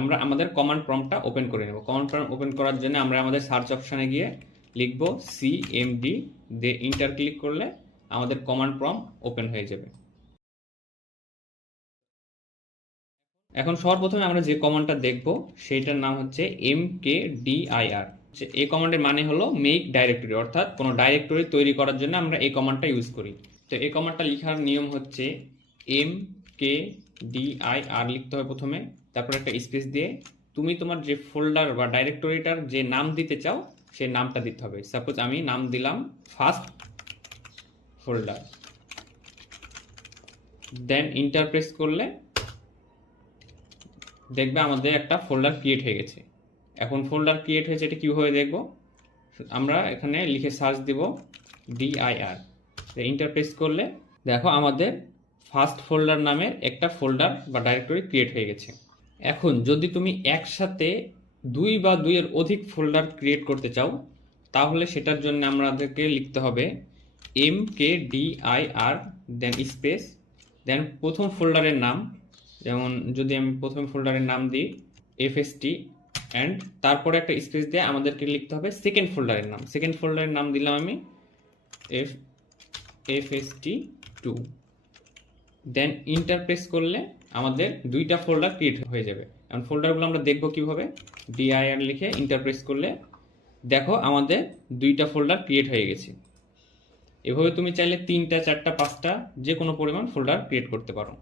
আমরা আমাদের command প্রম্পটটা open করে নেব। কমান্ড প্রম্পট ওপেন করার জন্য আমরা আমাদের সার্চ অপশানে গিয়ে লিখব সিএমডি, দিয়ে ইন্টার ক্লিক করলে আমাদের কমান্ড প্রম্পট ওপেন হয়ে যাবে। এখন সর্বপ্রথমে আমরা যে কমান্ডটা দেখব সেইটার নাম হচ্ছে mkdir। এই কমান্ডের মানে হলো মেক ডাইরেক্টরি, অর্থাৎ কোনো ডাইরেক্টরি তৈরি করার জন্য আমরা এই কমান্ডটা ইউজ করি। তো এই কমান্ডটা লেখার নিয়ম হচ্ছে mkdir লিখতে হবে প্রথমে, তারপর একটা স্পেস দিয়ে তুমি তোমার যে ফোল্ডার বা ডাইরেক্টরিটার যে নাম দিতে চাও সেই নামটা দিতে হবে। সাপোজ আমি নাম দিলাম ফার্স্ট ফোল্ডার, দেন ইন্টার প্রেস করলে দেখবে আমাদের একটা ফোল্ডার ক্রিয়েট হয়ে গেছে। এখন ফোল্ডার ক্রিয়েট হয়েছে, এটা কীভাবে দেখব? আমরা এখানে লিখে সার্চ দিব dir, ইন্টার প্রেস করলে দেখো আমাদের ফার্স্ট ফোল্ডার নামে একটা ফোল্ডার বা ডাইরেক্টরি ক্রিয়েট হয়ে গেছে। এখন যদি তুমি একসাথে 2 বা 2 এর অধিক ফোল্ডার ক্রিয়েট করতে চাও তাহলে সেটার জন্য আমাদেরকে লিখতে হবে mkdir, দেন স্পেস, দেন প্রথম ফোল্ডারের নাম, যেমন যদি আমি প্রথম ফোল্ডারের নাম দিই fst, অ্যান্ড তারপরে একটা স্পেস দিয়ে আমাদেরকে লিখতে হবে সেকেন্ড ফোল্ডারের নাম। সেকেন্ড ফোল্ডারের নাম দিলাম আমি fst2, দেন ইন্টার প্রেস করলে আমাদের 2টা ফোল্ডার ক্রিয়েট হয়ে যাবে। এখন ফোল্ডারগুলো আমরা দেখব কিভাবে। dir লিখে ইন্টার প্রেস করলে দেখো আমাদের 2টা ফোল্ডার ক্রিয়েট হয়ে গেছে। এভাবে তুমি চাইলে 3টা 4টা 5টা যে কোনো পরিমাণ ফোল্ডার ক্রিয়েট করতে পারো।